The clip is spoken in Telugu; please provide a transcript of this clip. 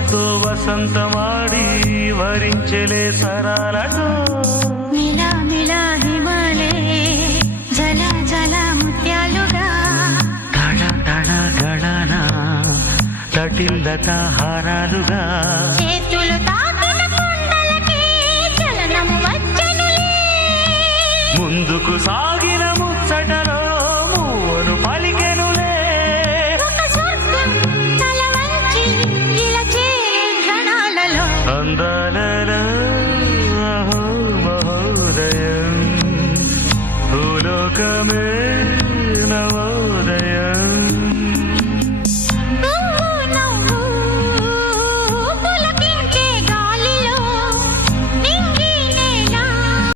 వయస్సుతో వసంతమాడి వరించెలే సరాలతో మిలా మిలా హిమాలే జల జల ముత్యాలుగా తడ తడ గడన తటిల్లత హారాలుగా చేతులు తాకిన కుండలకి చలనం వచ్చనులే ముందుకు సాగిన ముచ్చటలో మూవను పలికెనులే ఒక స్వర్గం తల వంచి ఇలా చేరే క్షణాలలో అందాలలో అహో మహోదయం భూలోకమే